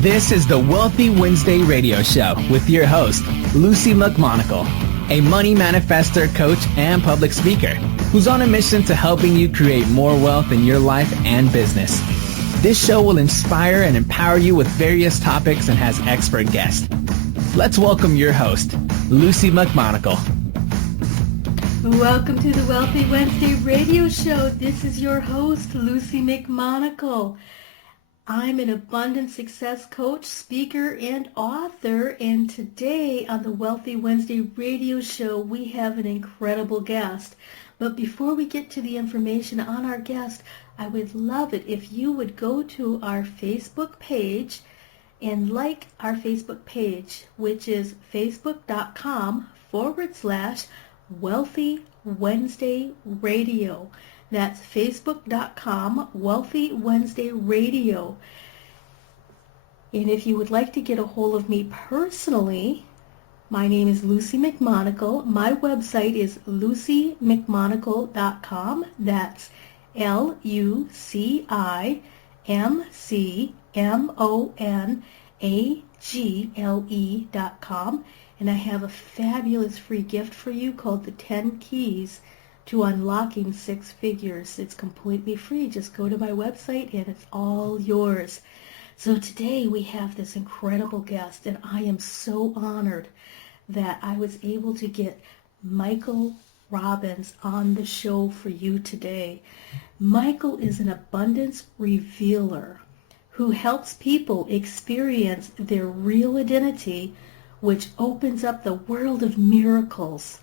This is the Wealthy Wednesday radio show with your host, Lucy McMonagle, a money manifestor, coach, and public speaker who's on a mission to helping you create more wealth in your life and business. This show will inspire and empower you with various topics and has expert guests. Let's welcome your host, Lucy McMonagle. Welcome to the Wealthy Wednesday radio show. This is your host, Lucy McMonagle. I'm an abundant success coach, speaker, and author, and today on the Wealthy Wednesday radio show, we have an incredible guest. But before we get to the information on our guest, I would love it if you would go to our Facebook page and like our Facebook page, which is facebook.com/Wealthy Wednesday Radio. That's facebook.com, Wealthy Wednesday Radio. And if you would like to get a hold of me personally, my name is Lucy McMonagle. My website is lucymcmonagle.com. That's LucyMcmonagle.com. And I have a fabulous free gift for you called the 10 Keys to Unlocking Six Figures. It's completely free. Just go to my website and it's all yours. So today we have this incredible guest, and I am so honored that I was able to get Michael Robbins on the show for you today. Michael is an abundance revealer who helps people experience their real identity, which opens up the world of miracles.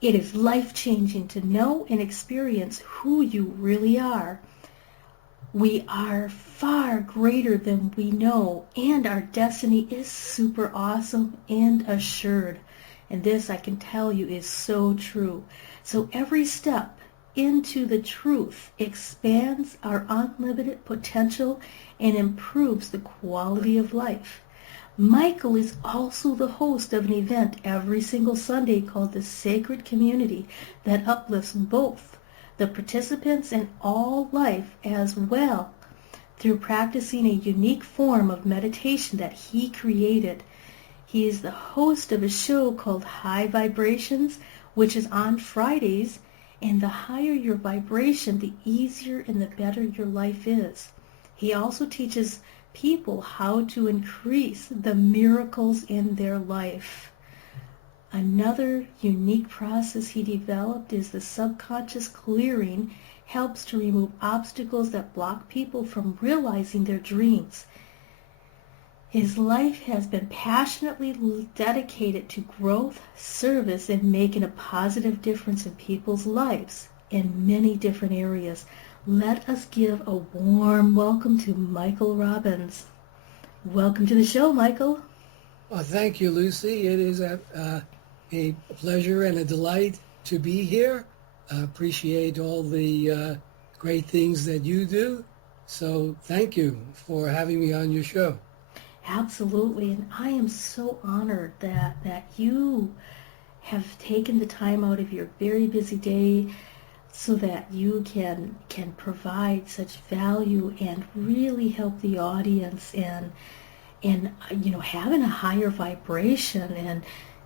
It is life-changing to know and experience who you really are. We are far greater than we know, and our destiny is super awesome and assured. And this, I can tell you, is so true. So every step into the truth expands our unlimited potential and improves the quality of life. Michael is also the host of an event every single Sunday called the Sacred Community that uplifts both the participants and all life as well through practicing a unique form of meditation that he created. He is the host of a show called High Vibrations, which is on Fridays, and the higher your vibration, the easier and the better your life is. He also teaches people how to increase the miracles in their life. Another unique process he developed is the subconscious clearing, helps to remove obstacles that block people from realizing their dreams. His life has been passionately dedicated to growth, service, and making a positive difference in people's lives in many different areas. Let us give a warm welcome to Michael Robbins. Welcome to the show, Michael. Well, thank you, Lucy. It is a pleasure and a delight to be here. I appreciate all the great things that you do. So thank you for having me on your show. Absolutely. And I am so honored that you have taken the time out of your very busy day so that you can provide such value and really help the audience and having a higher vibration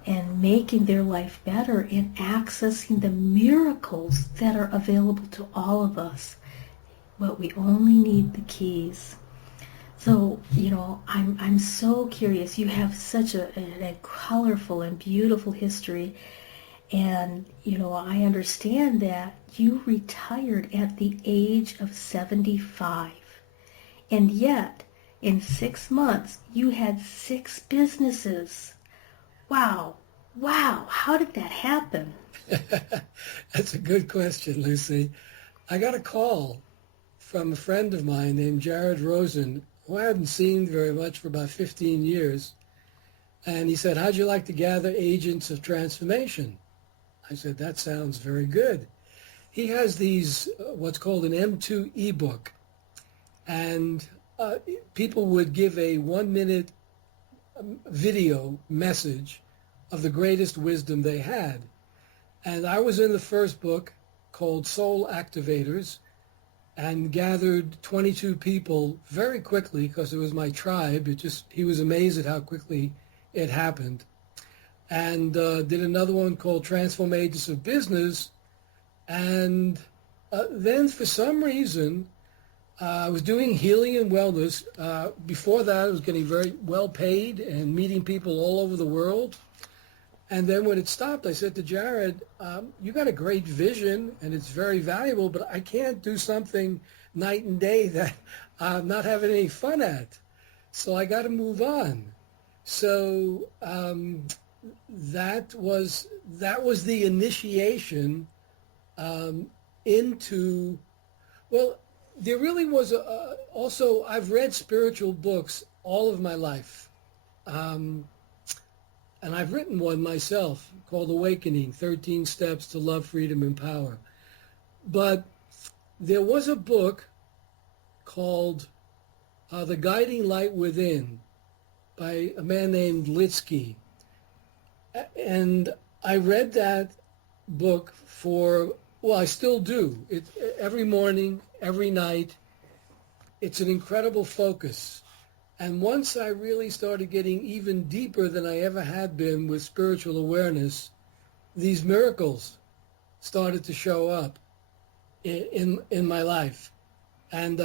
and making their life better and accessing the miracles that are available to all of us. But we only need the keys. So, I'm so curious. You have such a colorful and beautiful history. And, I understand that you retired at the age of 75. And yet, in 6 months, you had 6 businesses. Wow. How did that happen? That's a good question, Lucy. I got a call from a friend of mine named Jared Rosen, who I hadn't seen very much for about 15 years. And he said, how'd you like to gather agents of transformation? I said, that sounds very good. He has these, what's called an M2 ebook. And people would give a 1-minute video message of the greatest wisdom they had. And I was in the first book called Soul Activators. and gathered 22 people very quickly because it was my tribe. He was amazed at how quickly it happened. And did another one called Transform Agents of Business. And then for some reason, I was doing healing and wellness. Before that, I was getting very well paid and meeting people all over the world. And then when it stopped, I said to Jared, you got a great vision and it's very valuable, but I can't do something night and day that I'm not having any fun at. So I got to move on. So that was the initiation into, well, there really was also, I've read spiritual books all of my life. And I've written one myself called Awakening, 13 Steps to Love, Freedom, and Power. But there was a book called The Guiding Light Within by a man named Litsky. And I read that book I still do. Every morning, every night. It's an incredible focus. And once I really started getting even deeper than I ever had been with spiritual awareness, these miracles started to show up in my life. And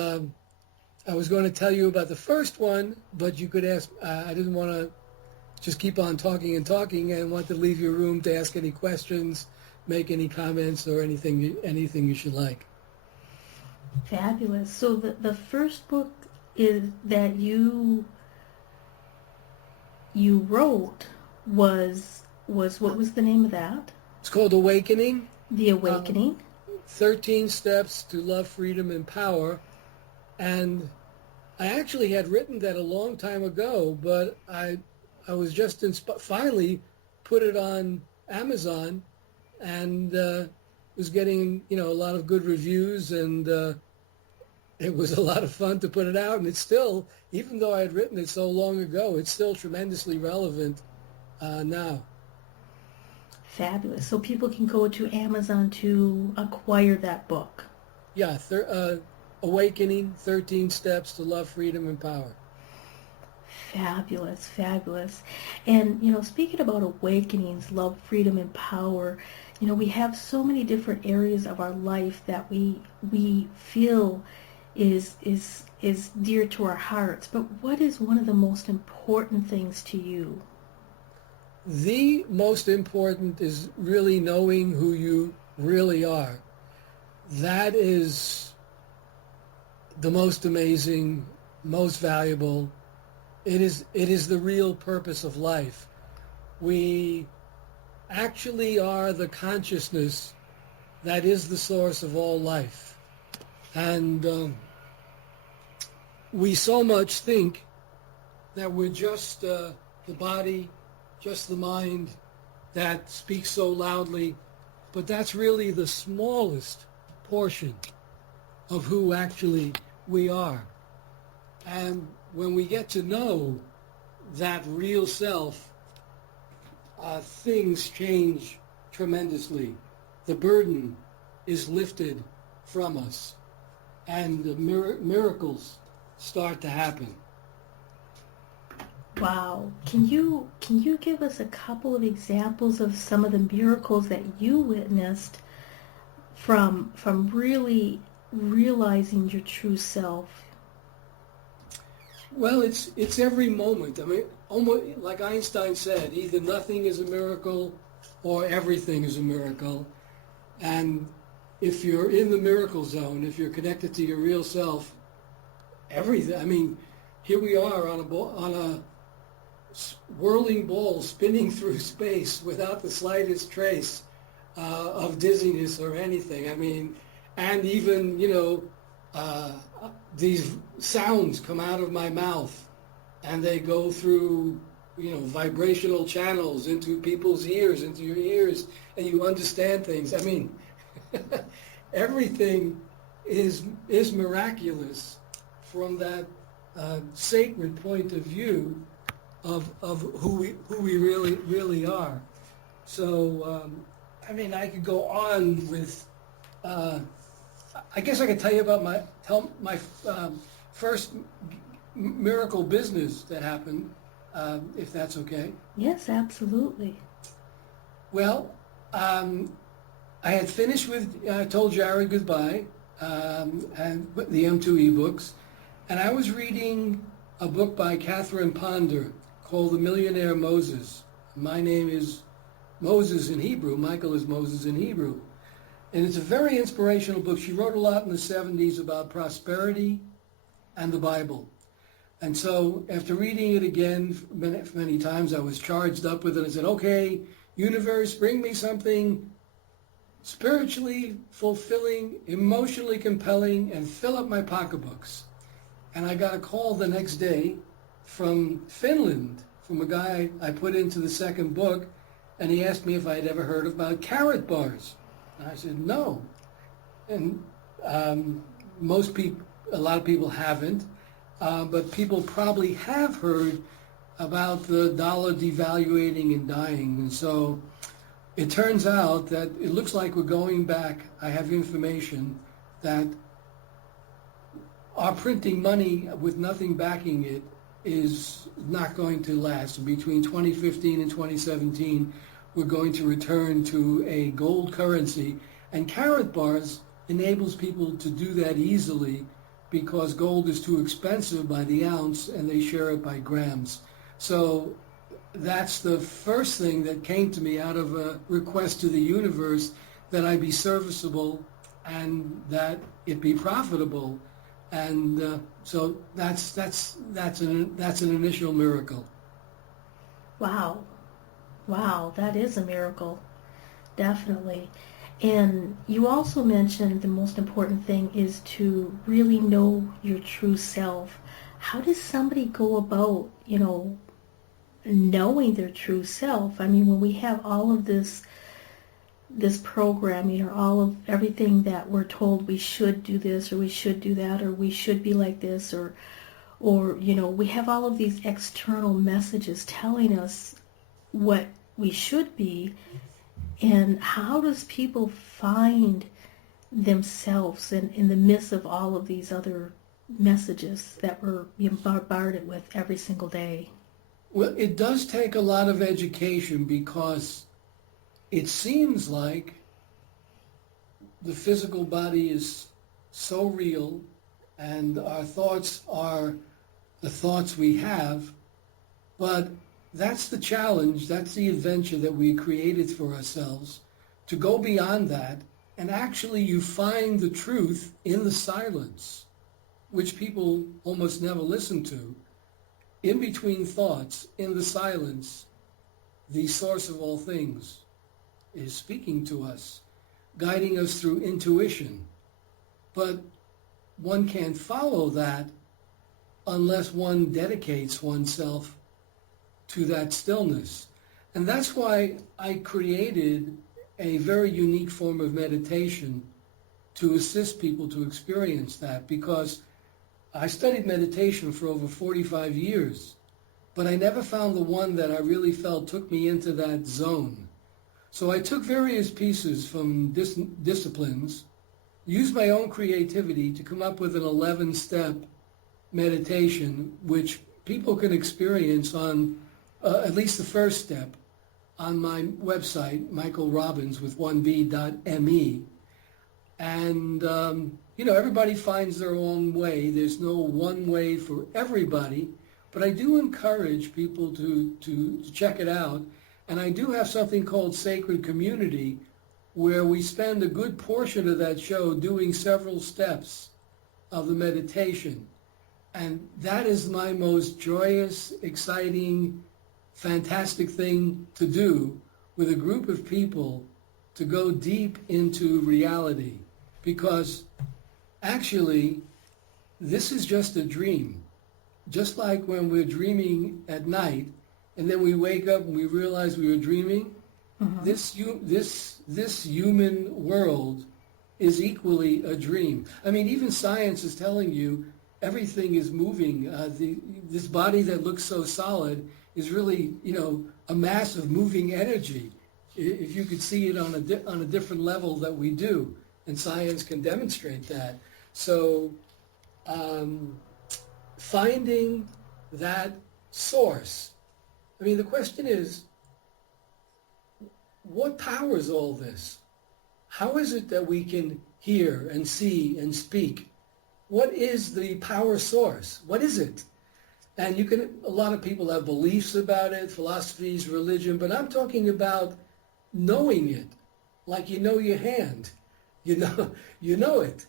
I was going to tell you about the first one, but you could ask, I didn't want to just keep on talking and talking, and want to leave your room to ask any questions, make any comments, or anything you should like. Fabulous. So the first book is that you wrote was what was the name of that? It's called Awakening. The Awakening. 13 Steps to Love, Freedom, and Power. And I actually had written that a long time ago, but I was just finally put it on Amazon, and was getting a lot of good reviews, and it was a lot of fun to put it out. And it's still, even though I had written it so long ago, it's still tremendously relevant now. Fabulous. So people can go to Amazon to acquire that book. Yeah, Awakening, 13 Steps to Love, Freedom, and Power. Fabulous, fabulous. And, speaking about awakenings, love, freedom, and power, we have so many different areas of our life that we feel is dear to our hearts. But what is one of the most important things to you? The most important is really knowing who you really are. That is the most amazing, most valuable. It is the real purpose of life. We actually are the consciousness that is the source of all life. And we so much think that we're just the body, just the mind that speaks so loudly, but that's really the smallest portion of who actually we are. And when we get to know that real self, things change tremendously. The burden is lifted from us, and the miracles start to happen. Wow. Can you give us a couple of examples of some of the miracles that you witnessed from really realizing your true self? Well, it's every moment. I mean, almost like Einstein said, either nothing is a miracle or everything is a miracle. And if you're in the miracle zone, if you're connected to your real self, everything. I mean, here we are on a whirling ball spinning through space without the slightest trace of dizziness or anything. I mean, and even, these sounds come out of my mouth, and they go through, vibrational channels into people's ears, into your ears, and you understand things. I mean, everything is miraculous from that sacred point of view of who we really are. So, I could go on with I guess I could tell you about my first miracle business that happened, if that's okay. Yes, absolutely. Well, I had finished with, I told Jared goodbye, and the M2 ebooks, and I was reading a book by Catherine Ponder called The Millionaire Moses. My name is Moses in Hebrew. Michael is Moses in Hebrew. And it's a very inspirational book. She wrote a lot in the 70s about prosperity and the Bible. And so after reading it again many times, I was charged up with it. I said, okay, universe, bring me something spiritually fulfilling, emotionally compelling, and fill up my pocketbooks. And I got a call the next day from Finland, from a guy I put into the second book, and he asked me if I had ever heard about carrot bars. And I said, no. And a lot of people haven't, but people probably have heard about the dollar devaluating and dying. And so it turns out that it looks like we're going back. I have information that our printing money with nothing backing it is not going to last. And between 2015 and 2017, we're going to return to a gold currency. And carrot bars enables people to do that easily because gold is too expensive by the ounce and they share it by grams. So that's the first thing that came to me out of a request to the universe, that I be serviceable and that it be profitable. And so that's an initial miracle. Wow. Wow, that is a miracle. Definitely. And you also mentioned the most important thing is to really know your true self. How does somebody go about, knowing their true self? I mean, when we have all of this programming, or all of everything that we're told we should do this or we should do that or we should be like this, or we have all of these external messages telling us what we should be. And how does people find themselves in the midst of all of these other messages that we're being bombarded with every single day? Well, it does take a lot of education, because it seems like the physical body is so real and our thoughts are the thoughts we have, but that's the challenge, that's the adventure that we created for ourselves, to go beyond that, and actually you find the truth in the silence, which people almost never listen to. In between thoughts, in the silence, the source of all things is speaking to us, guiding us through intuition. But one can't follow that unless one dedicates oneself to that stillness. And that's why I created a very unique form of meditation to assist people to experience that, because I studied meditation for over 45 years, but I never found the one that I really felt took me into that zone. So I took various pieces from disciplines, used my own creativity to come up with an 11-step meditation, which people can experience on at least the first step on my website, michaelrobbins.me. And, everybody finds their own way. There's no one way for everybody, but I do encourage people to check it out. And I do have something called Sacred Community, where we spend a good portion of that show doing several steps of the meditation. And that is my most joyous, exciting, fantastic thing to do with a group of people, to go deep into reality. Because actually, this is just a dream. Just like when we're dreaming at night, and then we wake up and we realize we were dreaming, this human world is equally a dream. I mean, even science is telling you everything is moving. This body that looks so solid is really, a mass of moving energy, if you could see it on a different level that we do. and science can demonstrate that. So finding that source. I mean, the question is, what powers all this? How is it that we can hear and see and speak? What is the power source? What is it? And a lot of people have beliefs about it, philosophies, religion, but I'm talking about knowing it, like you know your hand. You know it.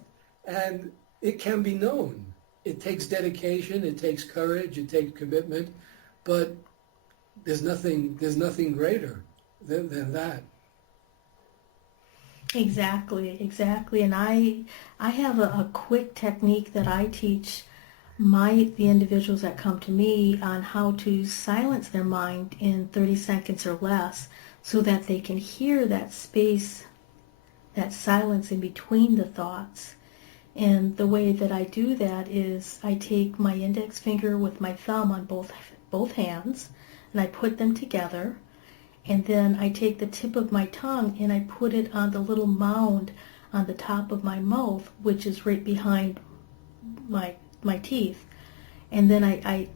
And it can be known. It takes dedication, it takes courage, it takes commitment, but there's nothing greater than that. Exactly. And I have a quick technique that I teach the individuals that come to me on how to silence their mind in 30 seconds or less so that they can hear that space, that silence in between the thoughts. And the way that I do that is I take my index finger with my thumb on both hands and I put them together, and then I take the tip of my tongue and I put it on the little mound on the top of my mouth, which is right behind my teeth. And then I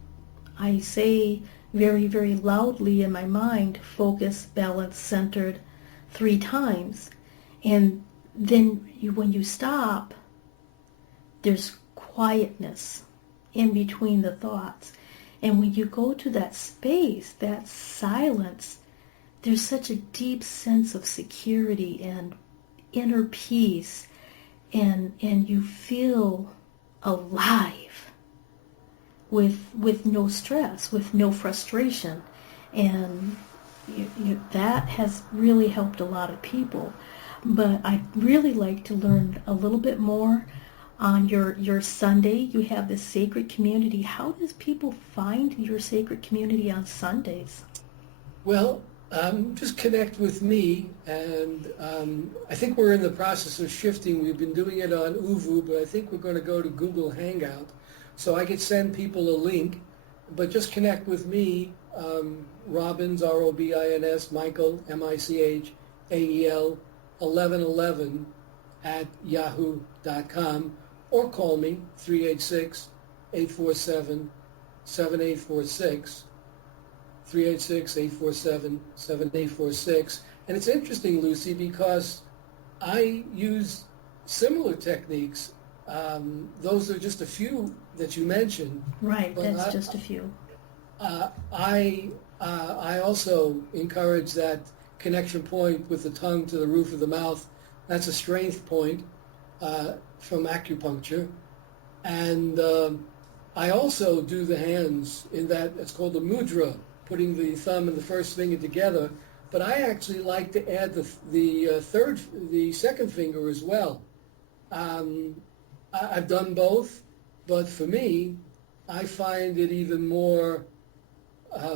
say very, very loudly in my mind, focus, balance, centered, 3 times. And then when you stop, there's quietness in between the thoughts. And when you go to that space, that silence, there's such a deep sense of security and inner peace, and you feel alive with no stress, with no frustration. And that has really helped a lot of people. But I'd really like to learn a little bit more on your Sunday. You have this sacred community. How does people find your sacred community on Sundays? Well, just connect with me, and I think we're in the process of shifting. We've been doing it on Uvu, but I think we're going to go to Google Hangout. So I could send people a link, but just connect with me, Robbins, Robins, Michael, Michael, 1111 at yahoo.com, or call me, 386-847-7846, 386-847-7846. And it's interesting, Lucy, because I use similar techniques. Those are just a few that you mentioned. Right, that's just a few. I also encourage that connection point with the tongue to the roof of the mouth. That's a strength point from acupuncture. And I also do the hands in that, it's called the mudra, putting the thumb and the first finger together. But I actually like to add the second finger as well. I've done both, but for me, I find it even more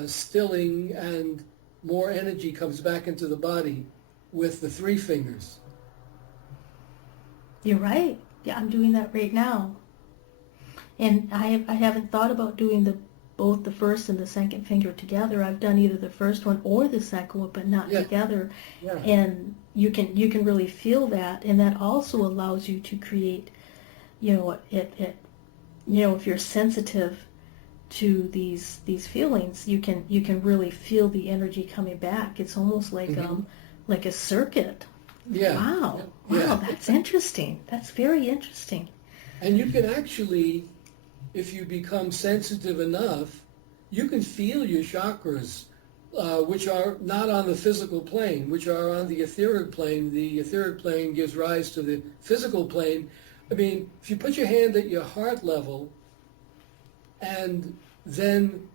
stilling, and more energy comes back into the body with the 3 fingers. You're right. Yeah, I'm doing that right now. And I haven't thought about doing both the first and the second finger together. I've done either the first one or the second one, but not together. Yeah. And you can really feel that, and that also allows you to create, if you're sensitive to these feelings, you can really feel the energy coming back. It's almost like like a circuit. Yeah. Wow, that's interesting. That's very interesting. And you can actually, if you become sensitive enough, you can feel your chakras, which are not on the physical plane, which are on the etheric plane. The etheric plane gives rise to the physical plane. I mean, if you put your hand at your heart level and then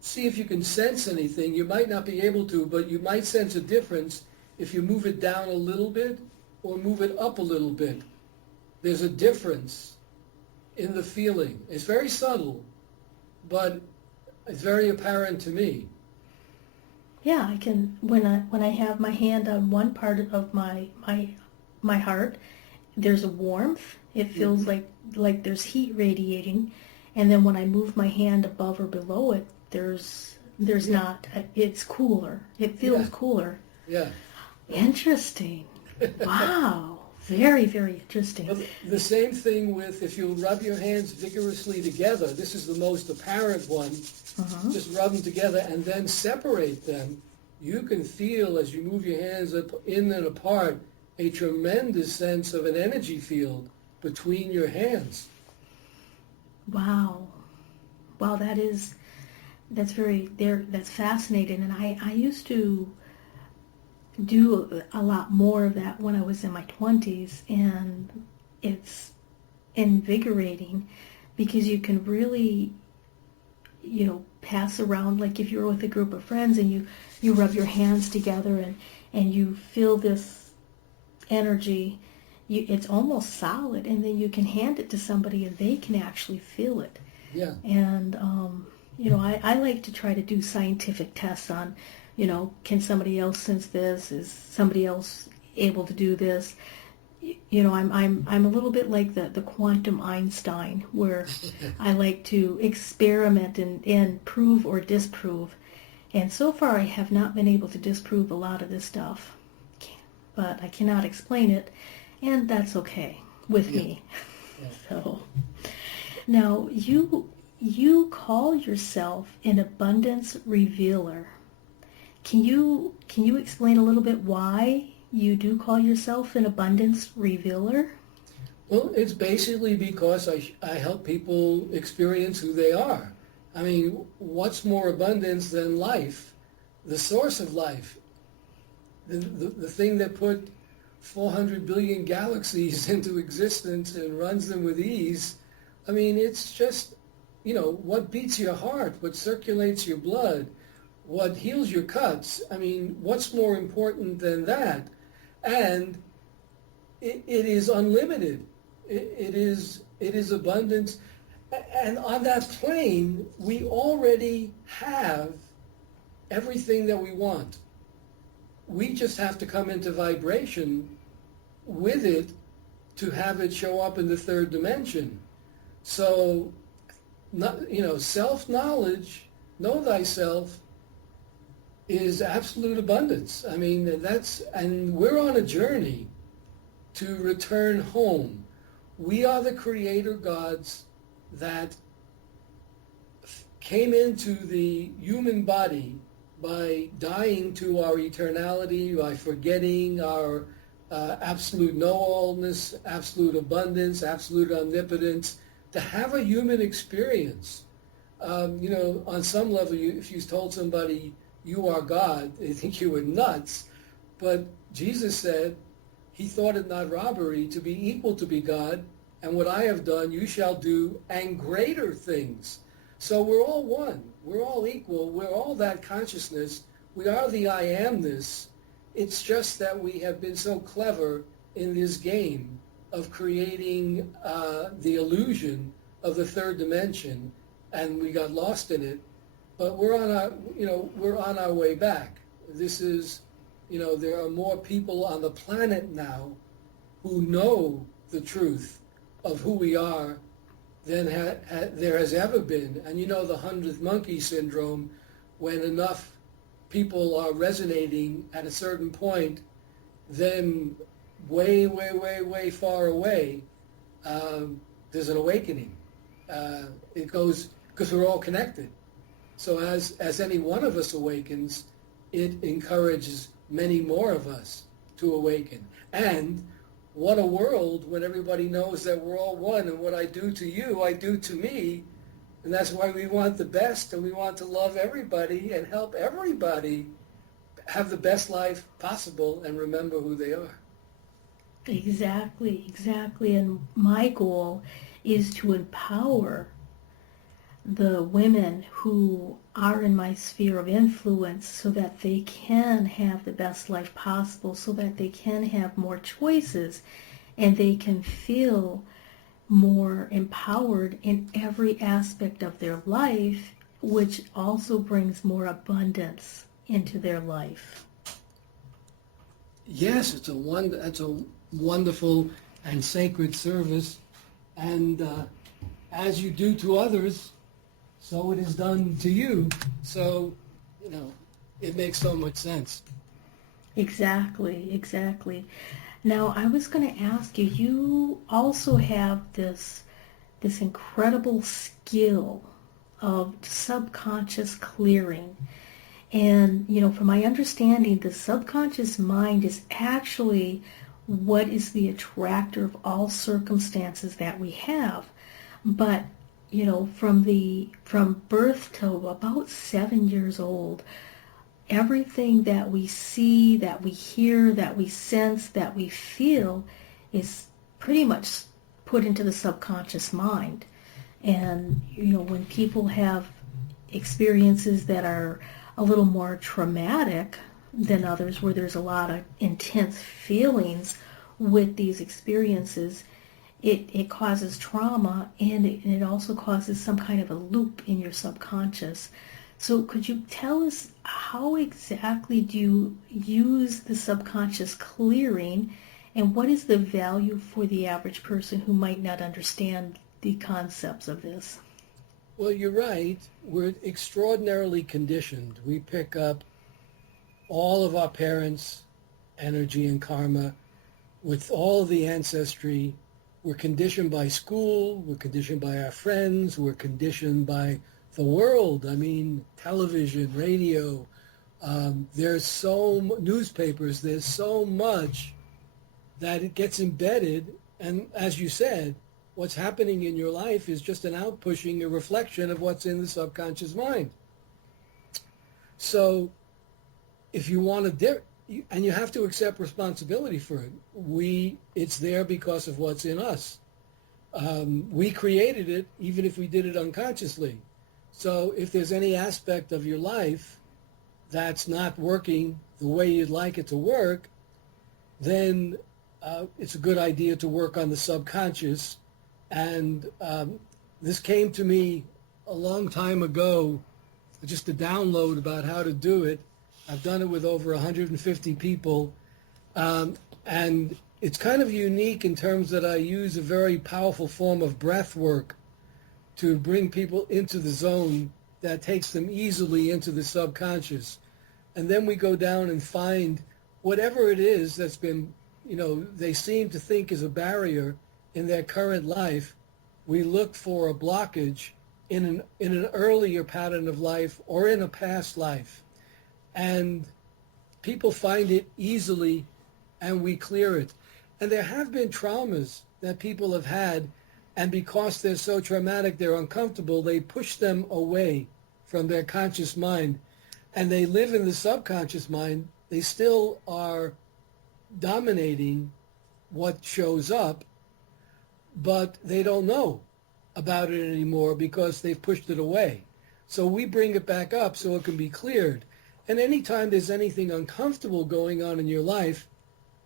see if you can sense anything, you might not be able to, but you might sense a difference if you move it down a little bit or move it up a little bit. There's a difference in the feeling. It's very subtle, but it's very apparent to me. Yeah, I can, when I have my hand on one part of my heart, there's a warmth. It feels like there's heat radiating, and then when I move my hand above or below it, there's not. It's cooler. It feels cooler. Yeah. Interesting. Wow. Very, very interesting. Well, the same thing with if you rub your hands vigorously together. This is the most apparent one. Just rub them together and then separate them. You can feel as you move your hands up in and apart a tremendous sense of an energy field between your hands. Wow. Wow, that's fascinating. And I used to do a lot more of that when I was in my 20s, and it's invigorating because you can really, pass around, like if you're with a group of friends and you rub your hands together and you feel this energy, it's almost solid, and then you can hand it to somebody and they can actually feel it. Yeah. And, I like to try to do scientific tests on, can somebody else sense this? Is somebody else able to do this? I'm a little bit like the quantum Einstein, where I like to experiment and prove or disprove. And so far I have not been able to disprove a lot of this stuff, but I cannot explain it, and that's okay with me. Yeah. So now you call yourself an abundance revealer. Can you explain a little bit why you do call yourself an abundance revealer? Well, it's basically because I help people experience who they are. I mean, what's more abundance than life, the source of life, the thing that put 400 billion galaxies into existence and runs them with ease? I mean, it's just, what beats your heart, what circulates your blood, what heals your cuts. I mean, what's more important than that? And it is unlimited. It is abundance. And on that plane, we already have everything that we want. We just have to come into vibration with it to have it show up in the third dimension. So, self-knowledge, know thyself, is absolute abundance. I mean, and we're on a journey to return home. We are the creator gods that came into the human body by dying to our eternality, by forgetting our absolute know-allness, absolute abundance, absolute omnipotence, to have a human experience. On some level, if you told somebody, you are God, they think you were nuts. But Jesus said, he thought it not robbery to be equal to be God, and what I have done you shall do, and greater things. So we're all one. We're all equal. We're all that consciousness. We are the I amness. It's just that we have been so clever in this game of creating the illusion of the third dimension, and we got lost in it. But we're on our way back. This is, there are more people on the planet now who know the truth of who we are than there has ever been. And the 100th monkey syndrome, when enough people are resonating at a certain point, then way, way, way, way far away, there's an awakening. It goes, because we're all connected. So as any one of us awakens, it encourages many more of us to awaken. And what a world when everybody knows that we're all one, and what I do to you, I do to me. And that's why we want the best, and we want to love everybody and help everybody have the best life possible and remember who they are. Exactly. And my goal is to empower the women who are in my sphere of influence so that they can have the best life possible, so that they can have more choices and they can feel more empowered in every aspect of their life, which also brings more abundance into their life. Yes, it's a wonderful and sacred service, and as you do to others, so it is done to you. So, it makes so much sense. Exactly. Now, I was going to ask you, you also have this incredible skill of subconscious clearing. And, from my understanding, the subconscious mind is actually what is the attractor of all circumstances that we have. But, from birth to about 7 years old, everything that we see, that we hear, that we sense, that we feel is pretty much put into the subconscious mind. And, when people have experiences that are a little more traumatic than others, where there's a lot of intense feelings with these experiences, it causes trauma, and it also causes some kind of a loop in your subconscious. So could you tell us how exactly do you use the subconscious clearing, and what is the value for the average person who might not understand the concepts of this? Well, you're right. We're extraordinarily conditioned. We pick up all of our parents' energy and karma with all of the ancestry. We're conditioned by school. We're conditioned by our friends. We're conditioned by the world. I mean, television, radio. There's newspapers. There's so much that it gets embedded. And as you said, what's happening in your life is just an outpushing, a reflection of what's in the subconscious mind. So if you want to, and you have to accept responsibility for it. It's there because of what's in us. We created it, even if we did it unconsciously. So if there's any aspect of your life that's not working the way you'd like it to work, then it's a good idea to work on the subconscious. And this came to me a long time ago, just a download about how to do it. I've done it with over 150 people. And it's kind of unique in terms that I use a very powerful form of breath work to bring people into the zone that takes them easily into the subconscious. And then we go down and find whatever it is that's been, they seem to think is a barrier in their current life. We look for a blockage in an earlier pattern of life or in a past life. And people find it easily, and we clear it. And there have been traumas that people have had, and because they're so traumatic, they're uncomfortable, they push them away from their conscious mind, and they live in the subconscious mind. They still are dominating what shows up, but they don't know about it anymore because they've pushed it away. So we bring it back up so it can be cleared. And anytime there's anything uncomfortable going on in your life,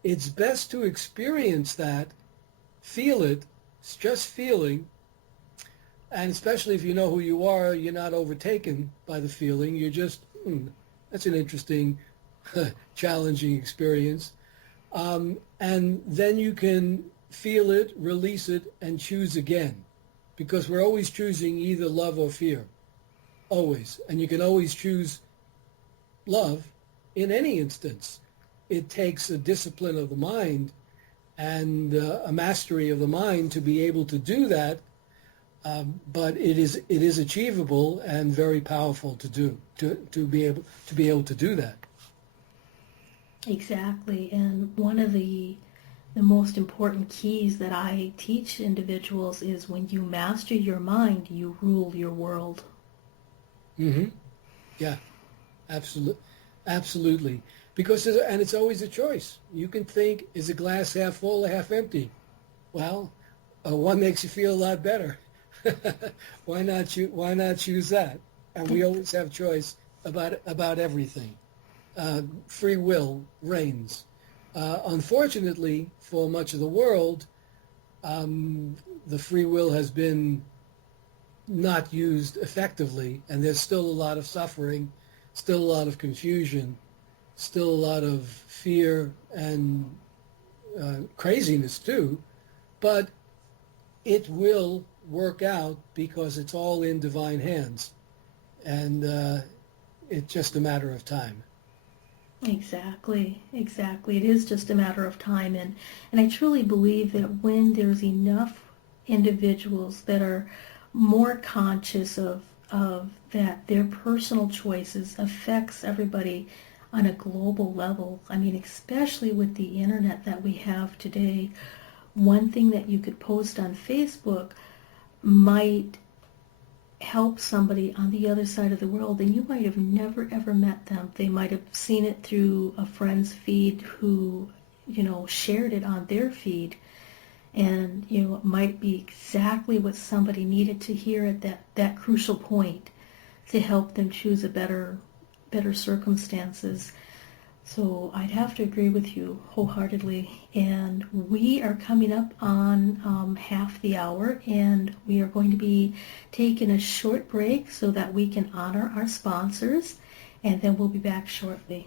it's best to experience that, feel it. It's just feeling. And especially if you know who you are, you're not overtaken by the feeling. You're just, that's an interesting, challenging experience. And then you can feel it, release it, and choose again. Because we're always choosing either love or fear. Always. And you can always choose love in any instance. It takes a discipline of the mind and a mastery of the mind to be able to do that, but it is achievable and very powerful to do to be able to do that. Exactly, and one of the most important keys that I teach individuals is when you master your mind, you rule your world. Mm-hmm. Yeah, absolutely. Because it's always a choice. You can think, is the glass half full or half empty? Well, one makes you feel a lot better. Why not choose that? And we always have choice about everything. Free will reigns. Unfortunately, for much of the world, the free will has been not used effectively, and there's still a lot of suffering, still a lot of confusion, still a lot of fear and craziness too, but it will work out because it's all in divine hands, and it's just a matter of time. Exactly, exactly. It is just a matter of time, and I truly believe that when there's enough individuals that are more conscious of that their personal choices affects everybody on a global level. I mean, especially with the internet that we have today, one thing that you could post on Facebook might help somebody on the other side of the world, and you might have never ever met them. They might have seen it through a friend's feed who, shared it on their feed, and it might be exactly what somebody needed to hear at that crucial point to help them choose a better circumstances. So I'd have to agree with you wholeheartedly. And we are coming up on half the hour, and we are going to be taking a short break so that we can honor our sponsors, and then we'll be back shortly.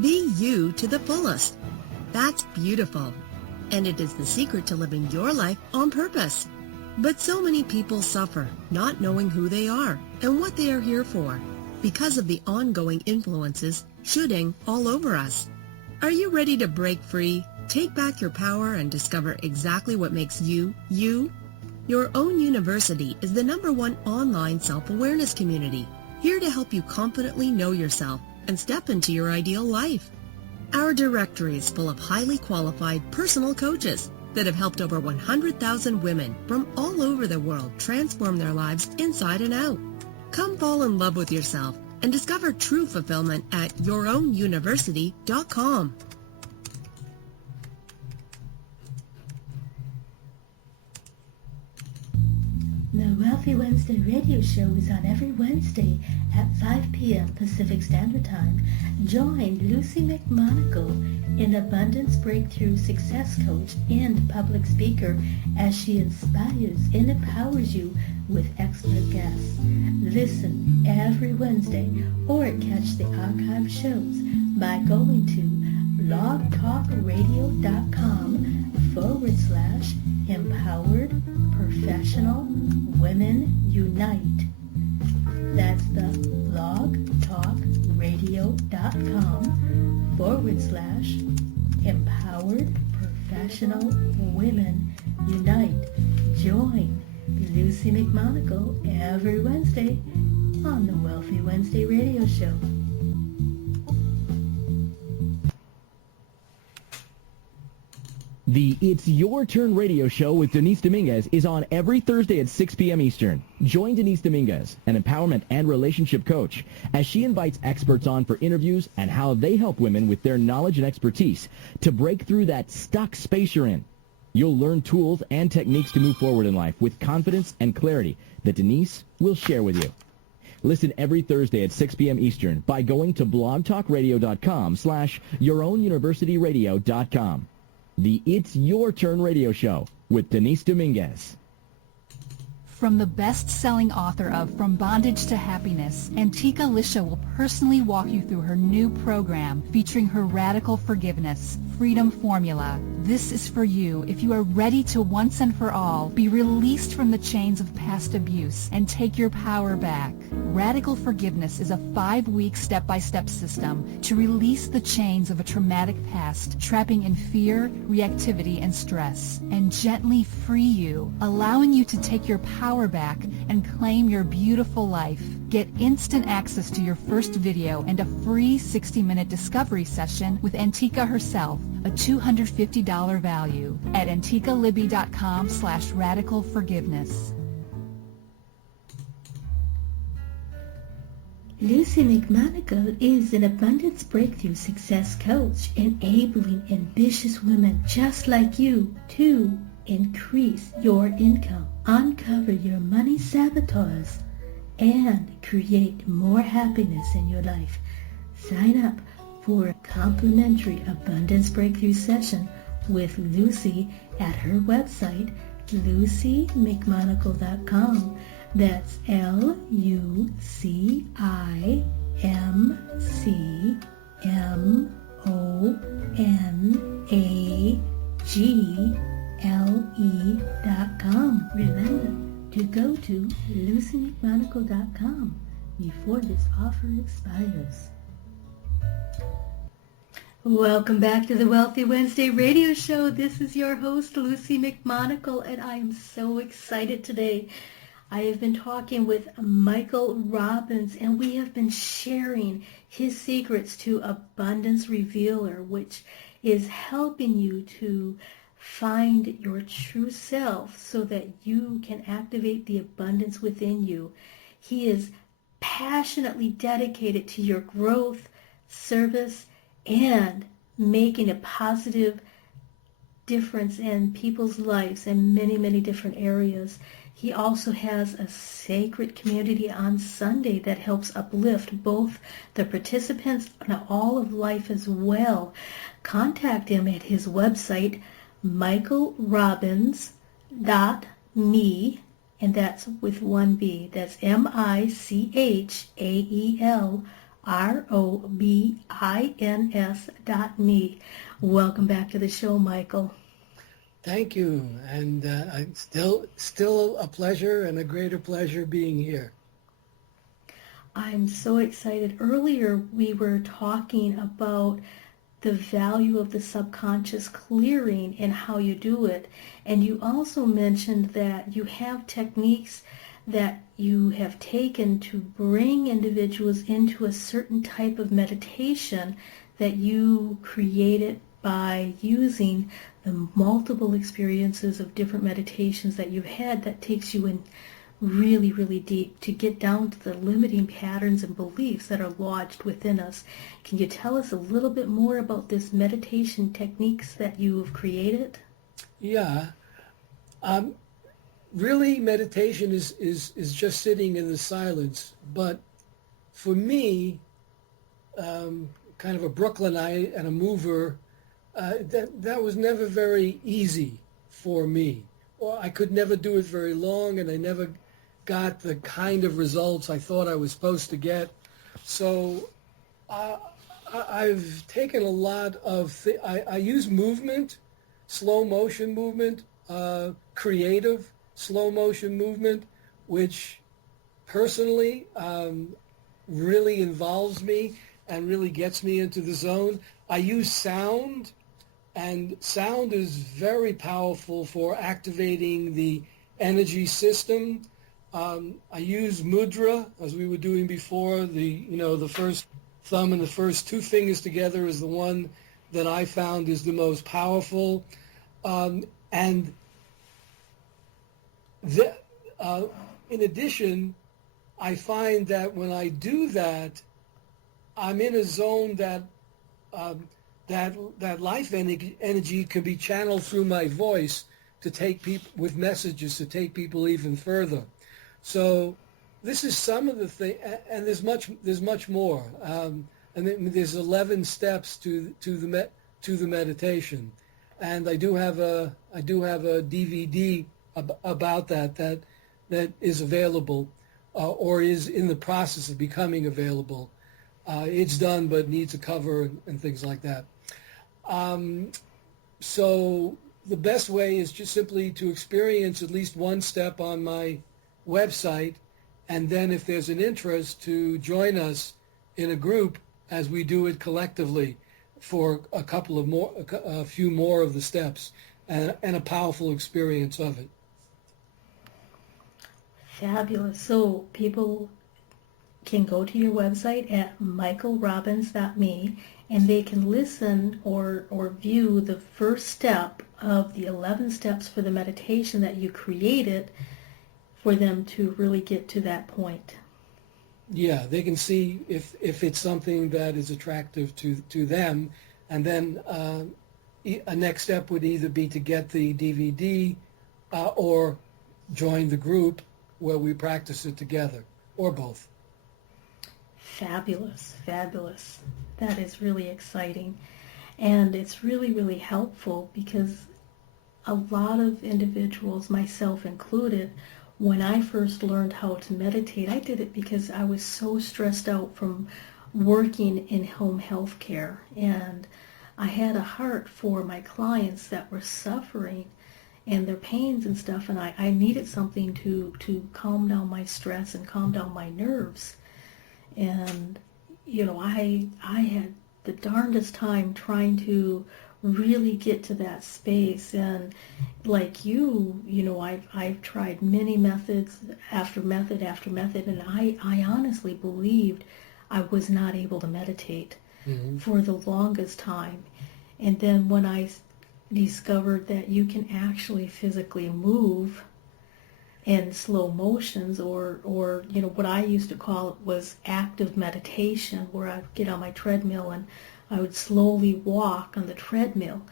Be you to the fullest. That's beautiful. And it is the secret to living your life on purpose. But so many people suffer, not knowing who they are and what they are here for, because of the ongoing influences shooting all over us. Are you ready to break free, take back your power, and discover exactly what makes you, you? Your Own University is the #1 online self-awareness community, here to help you confidently know yourself and step into your ideal life. Our directory is full of highly qualified personal coaches that have helped over 100,000 women from all over the world transform their lives inside and out. Come fall in love with yourself and discover true fulfillment at yourownuniversity.com. The Wealthy Wednesday radio show is on every Wednesday at 5 p.m. Pacific Standard Time. Join Lucy McMonagle, an abundance breakthrough success coach and public speaker, as she inspires and empowers you with expert guests. Listen every Wednesday or catch the archive shows by going to blogtalkradio.com/empowered professional women unite. That's the blogtalkradio.com/empowered professional women unite. Join Lucy McMonagle every Wednesday on the Wealthy Wednesday radio show. The It's Your Turn radio show with Denise Dominguez is on every Thursday at 6 p.m. Eastern. Join Denise Dominguez, an empowerment and relationship coach, as she invites experts on for interviews and how they help women with their knowledge and expertise to break through that stuck space you're in. You'll learn tools and techniques to move forward in life with confidence and clarity that Denise will share with you. Listen every Thursday at 6 p.m. Eastern by going to blogtalkradio.com/yourownuniversityradio.com. The It's Your Turn radio show with Denise Dominguez. From the best-selling author of From Bondage to Happiness, Antika Lisha will personally walk you through her new program featuring her Radical Forgiveness Freedom Formula. This is for you if you are ready to once and for all be released from the chains of past abuse and take your power back. Radical Forgiveness is a 5-week step-by-step system to release the chains of a traumatic past, trapping in fear, reactivity, and stress, and gently free you, allowing you to take your power back and claim your beautiful life. Get instant access to your first video and a free 60-minute discovery session with Antika herself, a $250 value, at antikalibby.com/radicalforgiveness. Lucy McMonagle is an abundance breakthrough success coach, enabling ambitious women just like you to increase your income, uncover your money saboteurs, and create more happiness in your life. Sign up for a complimentary abundance breakthrough session with Lucy at her website, lucymcmonagle.com. That's LucyImcmonagle.com. Remember to go to lucymcmonagle.com before this offer expires. Welcome back to the Wealthy Wednesday radio show. This is your host, Lucy McMonagle, and I am so excited today. I have been talking with Michael Robbins, and we have been sharing his secrets to Abundance Revealer, which is helping you to find your true self so that you can activate the abundance within you. He is passionately dedicated to your growth, service, and making a positive difference in people's lives in many, many different areas. He also has a sacred community on Sunday that helps uplift both the participants and all of life as well. Contact him at his website, michaelrobbins.me, and that's with one B. That's MichaelRobins.me. Welcome back to the show, Michael. Thank you, and still a pleasure and a greater pleasure being here. I'm so excited. Earlier we were talking about the value of the subconscious clearing and how you do it, and you also mentioned that you have techniques that you have taken to bring individuals into a certain type of meditation that you created by using the multiple experiences of different meditations that you've had that takes you in really, really deep to get down to the limiting patterns and beliefs that are lodged within us. Can you tell us a little bit more about this meditation techniques that you've created? Yeah. Really, meditation is just sitting in the silence. But for me, kind of a Brooklynite and a mover, that was never very easy for me. Well, I could never do it very long, and I never got the kind of results I thought I was supposed to get. So I've taken a lot of, I use movement, slow motion movement, creative slow motion movement, which personally really involves me and really gets me into the zone. I use sound, and sound is very powerful for activating the energy system. I use mudra, as we were doing before. The first thumb and the first two fingers together is the one that I found is the most powerful. In addition, I find that when I do that, I'm in a zone that life energy can be channeled through my voice to take people with messages to take people even further. So this is some of the thing, and there's much more. And there's 11 steps to the meditation, and I do have a DVD about that is available or is in the process of becoming available. It's done, but needs a cover and things like that. So the best way is just simply to experience at least one step on my website, and then if there's an interest, to join us in a group as we do it collectively for a few more of the steps, and a powerful experience of it. Fabulous. So people can go to your website at michaelrobbins.me, and they can listen or view the first step of the 11 steps for the meditation that you created for them to really get to that point. Yeah, they can see if it's something that is attractive to them, and then a next step would either be to get the DVD or join the group where we practice it together, or both. Fabulous, fabulous. That is really exciting. And it's really, really helpful because a lot of individuals, myself included, when I first learned how to meditate, I did it because I was so stressed out from working in home health care. And I had a heart for my clients that were suffering. and their pains and stuff, and I needed something to calm down my stress and calm down my nerves. And I had the darndest time trying to really get to that space. And like I've tried many methods after method after method, and I honestly believed I was not able to meditate for the longest time. And then when I discovered that you can actually physically move in slow motions, or what I used to call it was active meditation, where I'd get on my treadmill and I would slowly walk on the treadmill,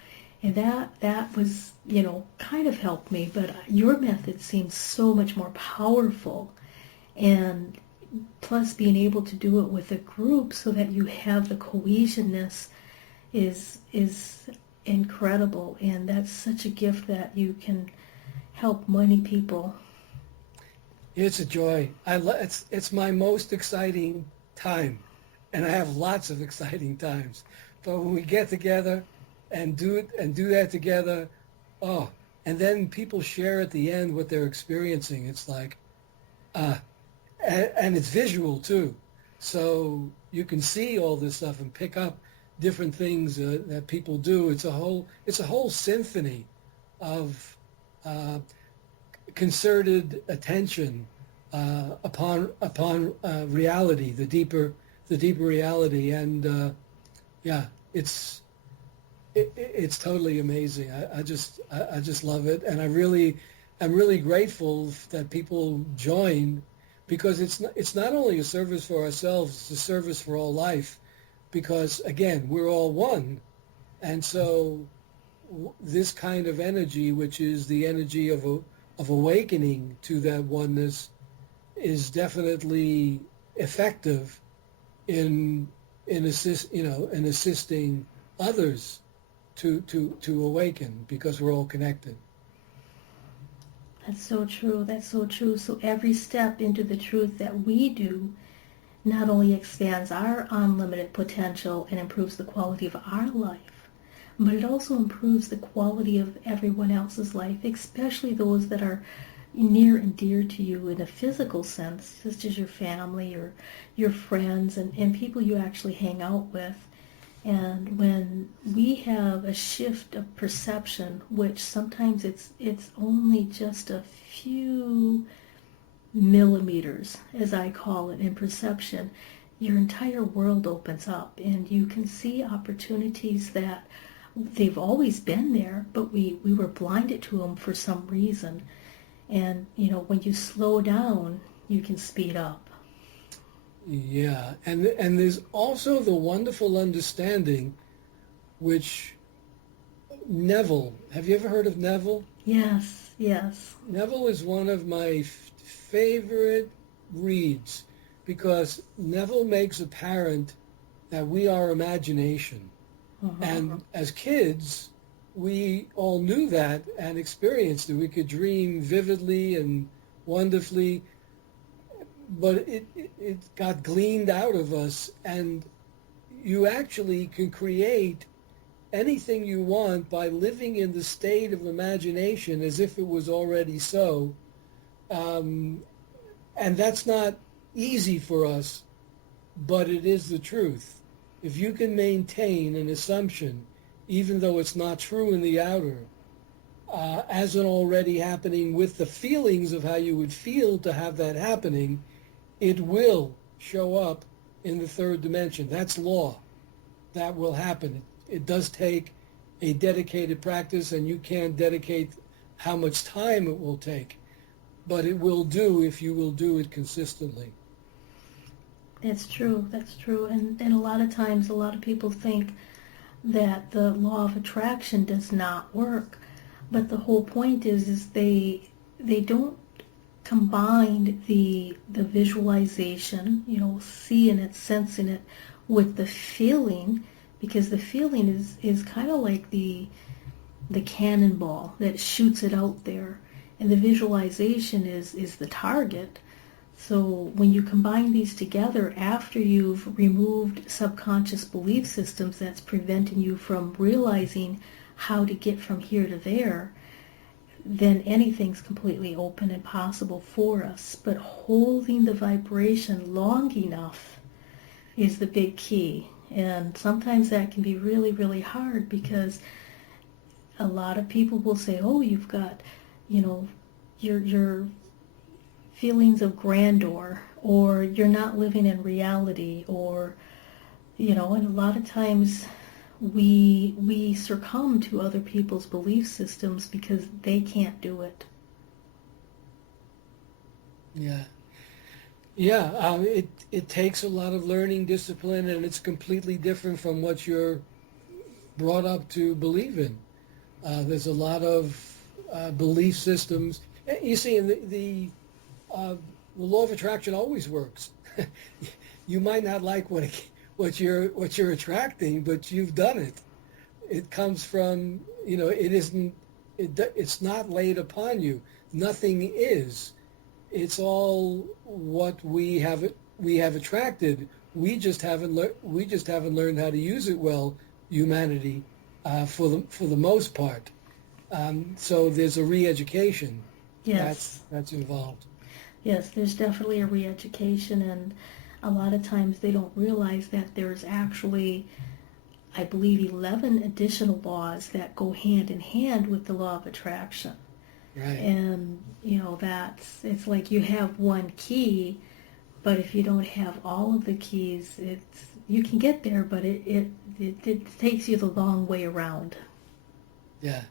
and that was kind of helped me. But your method seems so much more powerful, and plus being able to do it with a group so that you have the cohesionness is incredible, and that's such a gift that you can help many people. It's a joy. It's my most exciting time, and I have lots of exciting times. But when we get together and do that together, and then people share at the end what they're experiencing. It's like, and it's visual too, so you can see all this stuff and pick up different things that people do. It's a whole symphony of concerted attention upon reality, the deeper reality, and it's totally amazing. I just love it, and I'm really grateful that people join, because it's not only a service for ourselves, it's a service for all life, because again, we're all one, and so this kind of energy, which is the energy of awakening to that oneness, is definitely effective in assisting others to awaken, because we're all connected. That's so true. That's so true. So every step into the truth that we do not only expands our unlimited potential and improves the quality of our life, but it also improves the quality of everyone else's life, especially those that are near and dear to you in a physical sense, such as your family or your friends and people you actually hang out with. And when we have a shift of perception, which sometimes it's only just a few millimeters, as I call it, in perception, your entire world opens up, and you can see opportunities that they've always been there, but we were blinded to them for some reason. And when you slow down, you can speed up. Yeah, and there's also the wonderful understanding, which Neville, have you ever heard of Neville? Yes. Neville is one of my favorite reads, because Neville makes apparent that we are imagination. And as kids, we all knew that and experienced it. We could dream vividly and wonderfully, but it got gleaned out of us, and you actually can create anything you want by living in the state of imagination as if it was already so. And that's not easy for us, but it is the truth. If you can maintain an assumption, even though it's not true in the outer, as an already happening, with the feelings of how you would feel to have that happening, it will show up in the third dimension. That's law. That will happen. It does take a dedicated practice, and you can't dedicate how much time it will take, but it will do if you will do it consistently. That's true. And a lot of times, a lot of people think that the law of attraction does not work, but the whole point is they don't combine the visualization, seeing it, sensing it, with the feeling, because the feeling is kind of like the cannonball that shoots it out there, and the visualization is the target. So when you combine these together, after you've removed subconscious belief systems that's preventing you from realizing how to get from here to there, then anything's completely open and possible for us. But holding the vibration long enough is the big key. And sometimes that can be really, really hard, because a lot of people will say, oh, you've got, your feelings of grandeur, or you're not living in reality, or, and a lot of times we succumb to other people's belief systems because they can't do it. Yeah. It takes a lot of learning, discipline, and it's completely different from what you're brought up to believe in. There's a lot of belief systems. You see, in the law of attraction always works. You might not like what you're attracting, but you've done it. It comes from, it's not laid upon you. Nothing is. It's all what we have attracted. We just haven't learned how to use it well, humanity, for the most part. So there's a re-education. Yes. That's involved. Yes, there's definitely a re-education, and a lot of times they don't realize that there's actually, I believe, 11 additional laws that go hand in hand with the law of attraction. Right. And, it's like you have one key, but if you don't have all of the keys, you can get there, but it takes you the long way around. Yeah.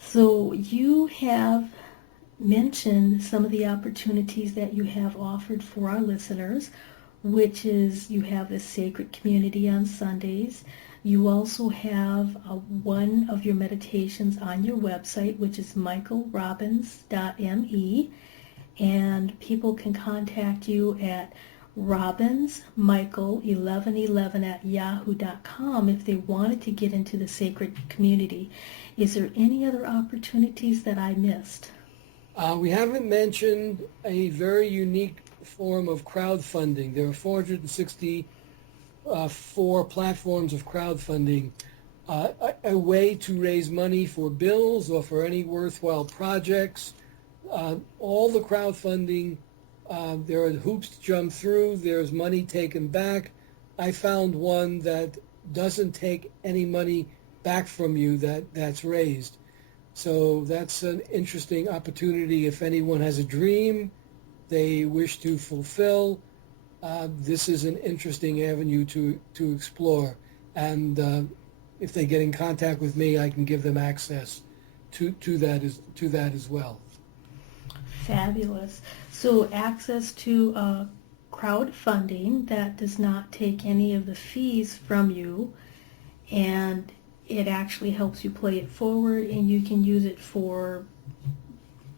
So you have mentioned some of the opportunities that you have offered for our listeners, which is you have the Sacred Community on Sundays. You also have one of your meditations on your website, which is michaelrobbins.me, and people can contact you at robbinsmichael1111@yahoo.com if they wanted to get into the Sacred Community. Is there any other opportunities that I missed? We haven't mentioned a very unique form of crowdfunding. There are 464 platforms of crowdfunding, a way to raise money for bills or for any worthwhile projects. All the crowdfunding, there are hoops to jump through. There's money taken back. I found one that doesn't take any money back from you that's raised. So that's an interesting opportunity if anyone has a dream they wish to fulfill. This is an interesting avenue to explore. And if they get in contact with me, I can give them access to that as well. Fabulous. So access to crowdfunding that does not take any of the fees from you, and it actually helps you play it forward, and you can use it for,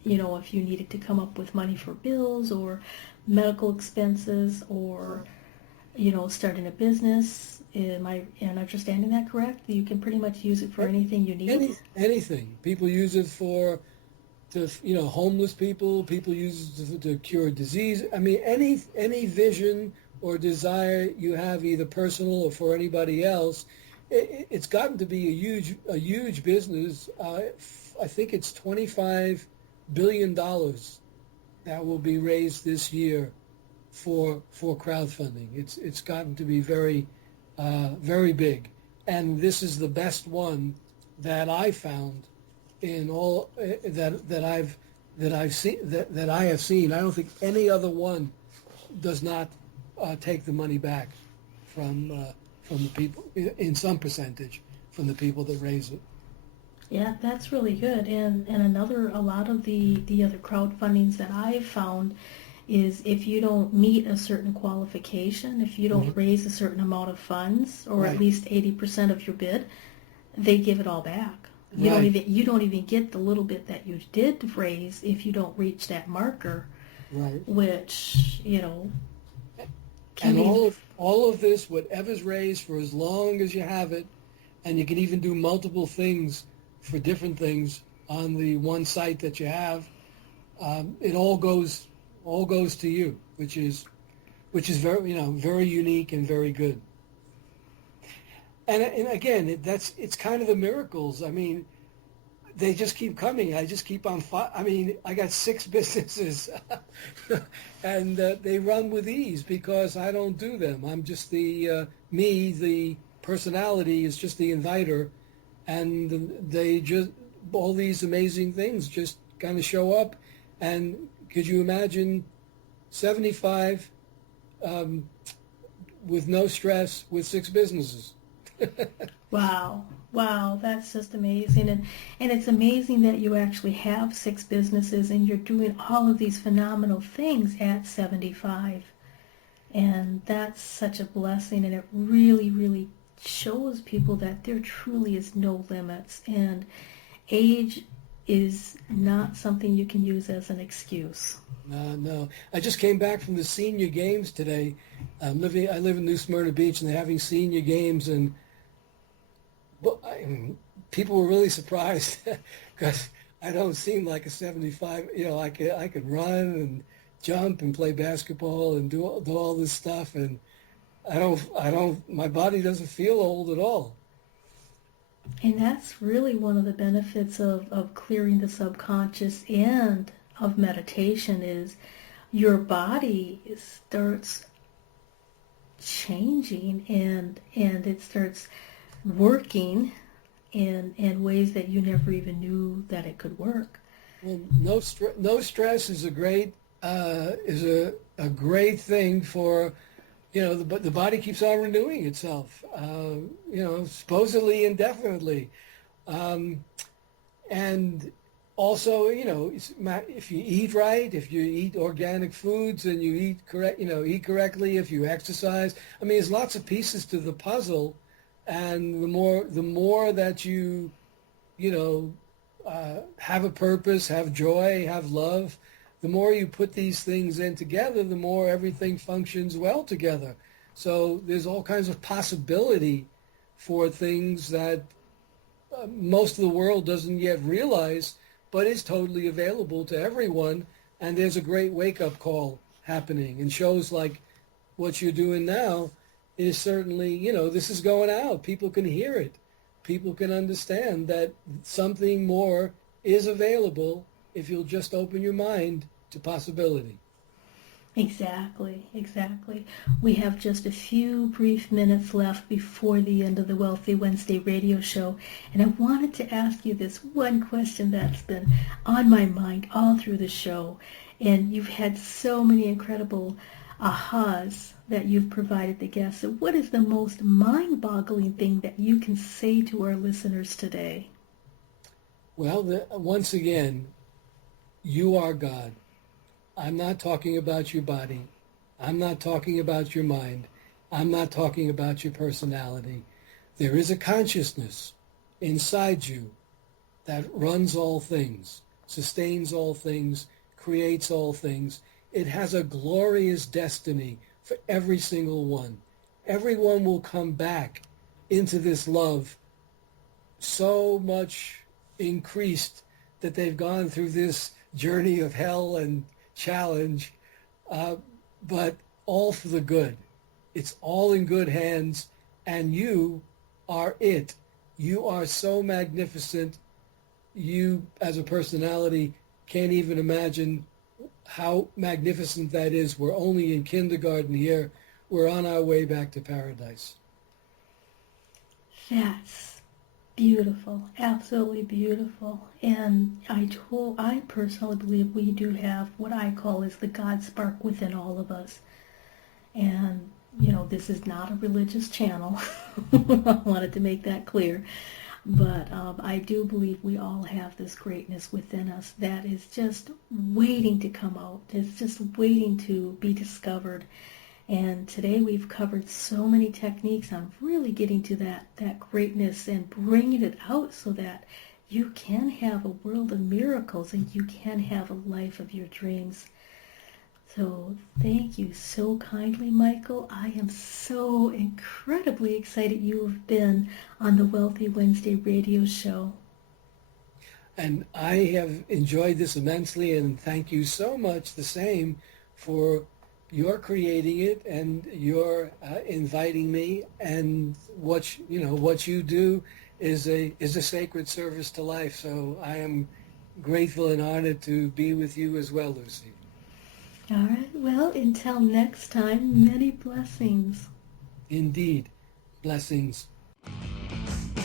if you needed to come up with money for bills or medical expenses or, starting a business. Am I understanding that correct? You can pretty much use it for anything you need? Anything. People use it homeless people use it to cure disease. I mean, any vision or desire you have, either personal or for anybody else, it's gotten to be a huge business. I think it's $25 billion that will be raised this year for crowdfunding. It's gotten to be very, very big, and this is the best one that I found in all that I have seen. I don't think any other one does not take the money back from the people, in some percentage, from the people that raise it. Yeah, that's really good. And a lot of the other crowdfundings that I've found is if you don't meet a certain qualification, if you don't raise a certain amount of funds, or at least 80% of your bid, they give it all back. You don't even get the little bit that you did raise if you don't reach that marker, which, and all of this, whatever's raised, for as long as you have it, and you can even do multiple things for different things on the one site that you have, it all goes to you, which is very very unique and very good. And again, it's kind of the miracles. I mean, they just keep coming. I just keep on. I mean, I got 6 businesses, and they run with ease because I don't do them. I'm just the the personality is just the inviter, and they just all these amazing things just kind of show up. And could you imagine 75 with no stress with 6 businesses? Wow. Wow, that's just amazing. And it's amazing that you actually have 6 businesses and you're doing all of these phenomenal things at 75. And that's such a blessing, and it really, really shows people that there truly is no limits. And age is not something you can use as an excuse. No. I just came back from the senior games today. I live in New Smyrna Beach, and they're having senior games, and people were really surprised because I don't seem like a 75. I could run and jump and play basketball and do all this stuff, and my body doesn't feel old at all. And that's really one of the benefits of clearing the subconscious and of meditation is your body starts changing and it starts working in ways that you never even knew that it could work. Well, no stress is a great great thing for, the body keeps on renewing itself, supposedly indefinitely, and also, if you eat right, if you eat organic foods and you eat correctly, if you exercise, there's lots of pieces to the puzzle. And the more that you have a purpose, have joy, have love, the more you put these things in together, the more everything functions well together. So there's all kinds of possibility for things that most of the world doesn't yet realize, but is totally available to everyone. And there's a great wake-up call happening. And shows like what you're doing now is certainly, this is going out. People can hear it. People can understand that something more is available if you'll just open your mind to possibility. Exactly. We have just a few brief minutes left before the end of the Wealthy Wednesday radio show, and I wanted to ask you this one question that's been on my mind all through the show, and you've had so many incredible ahas that you've provided the guests. So what is the most mind-boggling thing that you can say to our listeners today? Well, once again, you are God. I'm not talking about your body. I'm not talking about your mind. I'm not talking about your personality. There is a consciousness inside you that runs all things, sustains all things, creates all things. It has a glorious destiny for every single one. Everyone will come back into this love so much increased that they've gone through this journey of hell and challenge, but all for the good. It's all in good hands, and you are it. You are so magnificent. You, as a personality, can't even imagine how magnificent that is. We're only in kindergarten here. We're on our way back to paradise. That's beautiful, absolutely beautiful. And I personally believe we do have what I call is the God spark within all of us. And, this is not a religious channel. I wanted to make that clear. But I do believe we all have this greatness within us that is just waiting to come out. It's just waiting to be discovered. And today we've covered so many techniques on really getting to that greatness and bringing it out so that you can have a world of miracles and you can have a life of your dreams. So thank you so kindly, Michael. I am so incredibly excited you have been on the Wealthy Wednesday radio show. And I have enjoyed this immensely, and thank you so much, the same, for your creating it and your inviting me, and what you do is a sacred service to life. So I am grateful and honored to be with you as well, Lucy. All right. Well, until next time, many blessings. Indeed. Blessings.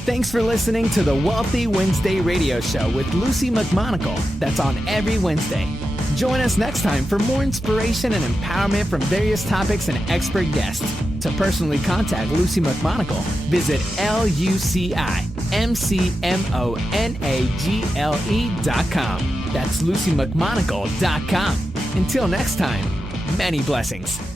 Thanks for listening to the Wealthy Wednesday radio show with Lucy McMonagle. That's on every Wednesday. Join us next time for more inspiration and empowerment from various topics and expert guests. To personally contact Lucy McMonagle, visit LucyMcMonagle.com. That's LucyMcMonagle.com. Until next time, many blessings.